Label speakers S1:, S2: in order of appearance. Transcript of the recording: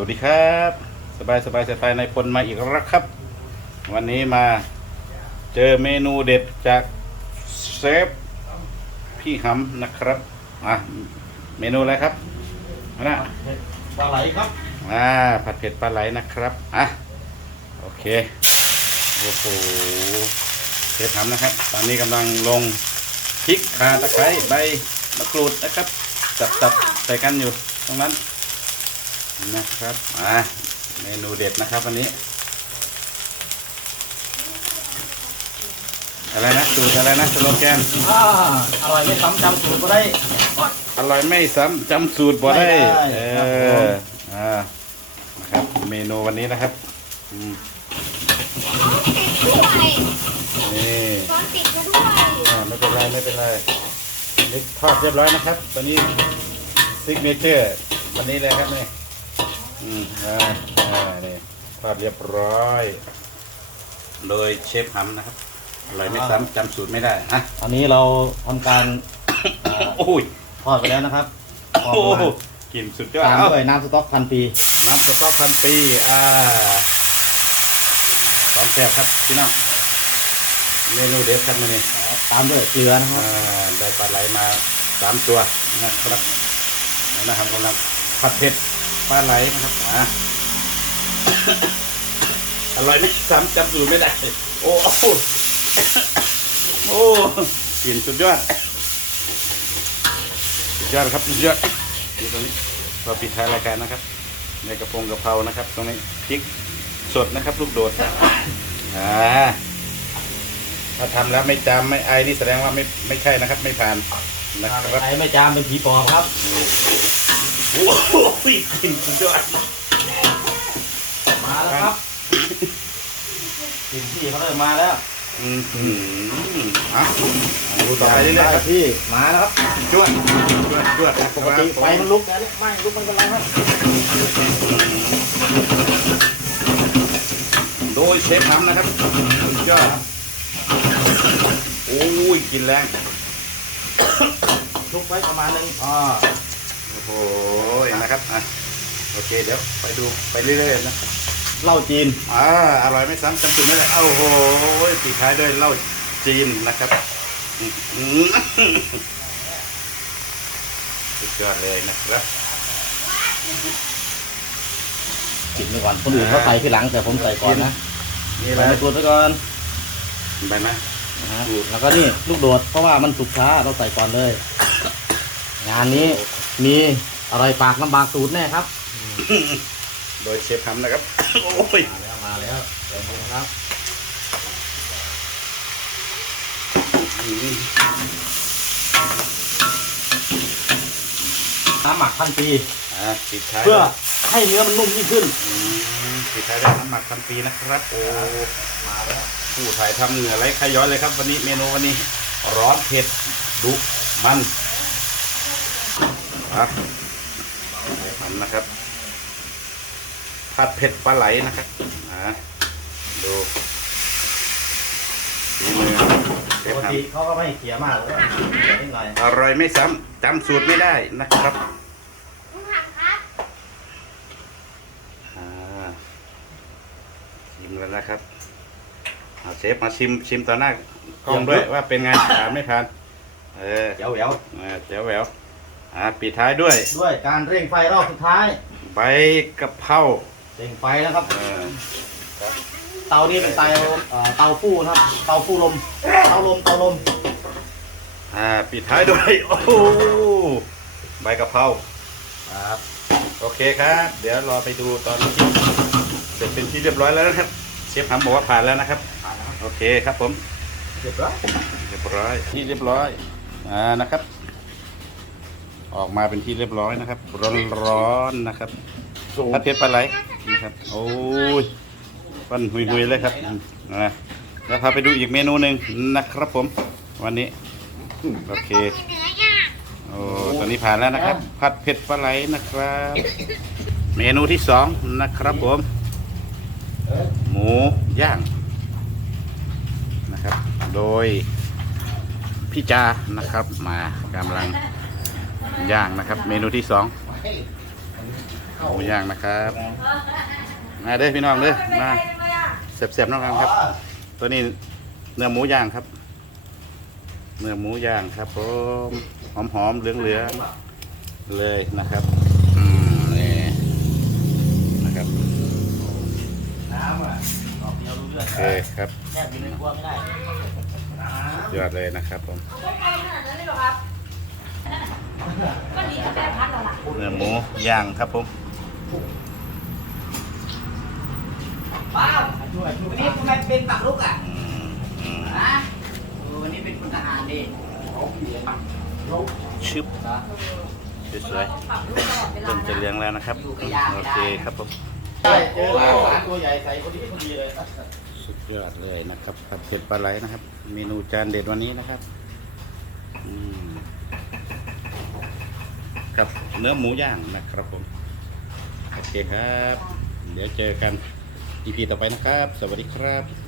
S1: วัสดีครับ สบายสบายสบายในพลมาอีกแล้วครับ วันนี้มาเจอเมนูเด็ดจากเซฟพี่หำนะครับอะเมนูอะไรครับนะ
S2: ปลาไหลครับ
S1: อ่าผัดเผ็ดปลาไหลนะครับอะโอเคโอ้โหเชฟหำนะครับ ตอนนี้กำลังลงพริกข่าตะไคร้ใบมะกรูดนะครับสับสับๆใส่กันอยู่ตรงนั้น นะครับอ่าเมนูเด็ดนะครับวันนี้ อะไรนะสูตรอะไรนะสโลแกน
S2: อ่าอร่อยไม่ซ้ำจำสูตรก็ได้
S1: อร่อยไม่ซ้ำจำสูตรบ่ได้
S2: ไม่ได้
S1: เอ
S2: ครับผ
S1: อ
S2: ม
S1: อ่านะครับ เมนูวันนี้นะครับอืม
S3: ด้วย
S1: นี่
S3: ช้อนติดมาด้วย
S1: อ่าไม่เป็นไรไม่เป็นไรนี่ทอดเรียบร้อยนะครับตัวนี้ซิกเนเจอร์วันนี้เลยครับนี่ อืมอ่าอ่านี่ทอดเรียบร้อย โดยเชฟหำนะครับอร่อยไม่ซ้ำจำสูตรไม่ได้ฮะ
S2: อันนี้เราทำการอ่า
S1: โอ้ย
S2: ทอดไปแล้วนะครับ
S1: โอ้โหกลิ่นสุดยอด
S2: ตาม
S1: เอ้า
S2: ด้วยน้ำสต๊อกพันปี
S1: น้ำสต๊อกพันปี อ่าของแซ่บครับพี่น้อง เมนูเด็ดครับมื้อนี้
S2: ตามด้วยเกลือนะค
S1: อ่า
S2: รับ
S1: ได้ปลาไหลมาสามตัวนะครับนะครับกำลังผัดเผ็ด ปลาไหลนะครับอ่าอร่อยไหม่ซ้ำจำสูตรไม่ได้ โอ้โหโอ้กลิ่นสุดยอด สุดยอดครับสุดยอดนี่ตรงนี้เราปิดท้ายรายการนะครับ ในกระพงกระเพรานะครับ ตรงนี้พริกสดนะครับ ลูกโดดอ่าถ้าทำแล้วไม่จำไม่ไอนี่แสดงว่าไม่ไม่ใช่นะครับ ไม่ผ่านนะครับ
S2: ไอไม่จามเป็นผีปอบครับ
S1: โอ้โหกลิ่นสุดยอด
S2: มาแล้วครับกลิ่นที่เขาเริ่มมาแล้ว
S1: อืมอืมอะดูต่อไปเรื่อยๆครับ
S2: พี่มาแล้วครับ
S1: จวดจวดจวดนะ
S2: ปกติไฟมันลุกแต่นี่ไม่ลุกมันเป็นไรครับ
S1: โดยเชฟทำนะครับสุดยอดโอ้ยกลินแรง
S2: ลุกไว้ประมาณนึงอ่า
S1: โอ้โหนะครับอะโอเคเดี๋ยวไปดูไปเรื่อยๆนะ
S2: เหล้าจีน
S1: อ่าอร่อยไม่ซ้ำจำสูตรไม่ได้โอ้โหปิดท้ายด้วยเหล้าจีนนะครับอืมสุดยอดเลยนะครับ
S2: กินไปก่อนคนอื่นเขาใส่ทีหลังแต่ผมใส่ก่อนนะ
S1: นี่
S2: ใส่
S1: แหละ
S2: ในตัวไปก่อน
S1: ไปไหม
S2: นะฮะแล้วก็นี่ลูกโดดเพราะว่ามันสุกช้าเราใส่ก่อนเลย งานนี้ มีอะไรปากลำบากสูตรแน่ครับ
S1: โดยเชฟทำนะครับ โอ้ย
S2: มาแล้วมาแล้วเดี๋ยวผมครับ
S1: อืม
S2: น้ำหมักพันปี
S1: อ่าปิดท้าย
S2: เพื่อให้เนื้อมันนุ่มยิ่งขึ้น
S1: อืมปิดท้ายด้วยน้ำหมักพันปีนะครับ โอ้
S2: มาแล้ว
S1: ผู้ถ่ายทำเหงื่อไหลขย้อยเลยครับ วันนี้เมนูวันนี้ ร้อนเผ็ดดุมัน ครับทำนะครับผัดเผ็ดปลาไหลนะครับอ่าดูฝีมือเช
S2: ป
S1: ฟ
S2: ก
S1: ท
S2: ติเขาก็ไม่เขียมากเลยเขียนิดหน่อยำ
S1: อร่อยไม่ซ้ำจำสูตรไม่ได้นะครับ
S3: ลุงหันครับ
S1: อ่าชิมแล้วนะครับเอาเชฟมาชิมชิมต่อหน้ากล้องด้วยว่าเป็นไงผ่านไม่ผ่านเออ
S2: เดี๋ยวเดี๋ยว
S1: อ่าเจ๋วแหวว อ่าปิดท้ายด้วย
S2: ด้วยการเร่งไฟรอบสุดท้าย
S1: ใบกะเพรา
S2: เร่งไฟแล้วครับ
S1: เออ
S2: เตานี้เป็นเตาเอ่อเตาฟูนะครับ เตาฟูลม เตาลม เตาลม
S1: อ่าปิดท้ายด้วย โอ้โหใบกะเพรา
S2: ครับ
S1: โอเคครับ เดี๋ยวรอไปดูตอนที่เสร็จเป็นที่เรียบร้อยแล้วนะครับเชฟทำบอกว่าผ่านแล้วนะครับ
S2: ผ่านแล้วครับ
S1: โอเคครับผม
S2: เรียบร้อย
S1: เรียบร้อยที่เรียบร้อยอ่านะครับ ออกมาเป็นที่เรียบร้อยนะครับ ร้อนๆนะครับผัดเผ็ดปลาไหลนะครับ โอ้ยปั้นหุยๆเลยครับอืมอ่าแล้วพาไปดูอีกเมนูหนึ่งนะครับผม วันนี้ โอเค
S3: เนื้อย่าง
S1: โอ้ตอนนี้ผ่านแล้วนะครับ ผัดเผ็ดปลาไหลนะครับ เมนูที่สองนะครับผม หมูย่างนะครับ โดยพี่จานะครับมากำลัง ย่างนะครับ เมนูที่สองหมูย่างนะครับมาเด้อพี่น้องเด้อมาเสียบๆน้องกันครับ ตัวนี้เนื้อหมูย่างครับ เนื้อหมูย่างครับผมหอมๆเหลืองๆเลยนะครับอืมนี่นะครับ
S2: น้ำอะออกเดียวรู้เรื่อง
S1: โอเคครับ
S2: แค่อยู่ในครัวไม่ได้
S1: ยอดเลยนะครับผม
S3: ก็ดีแค่พัดแล้วล่ะ
S1: เนื้อหมูย่างครับผม
S4: ว้าว
S2: ช่วยช่วย
S4: วันนี้ทำไมเป็นปักลุกอะ
S1: อืมอืม
S4: ฮะเออวันนี้เป็นคุณทหารดิ
S1: ชึบสวยๆต้นจะเลี้ยงแล้วนะครับ โอเคครับผม
S2: ใช่เจอแล้วสารตัวใหญ่ใส่คนนี้พอดีเลย
S1: สุดยอดเลยนะครับผัดเผ็ดปลาไหลนะครับ เมนูจานเด็ดวันนี้นะครับ อืม กับเนื้อหมูย่างนะครับผม โอเคครับ เดี๋ยวเจอกัน EP ต่อไปนะครับ สวัสดีครับ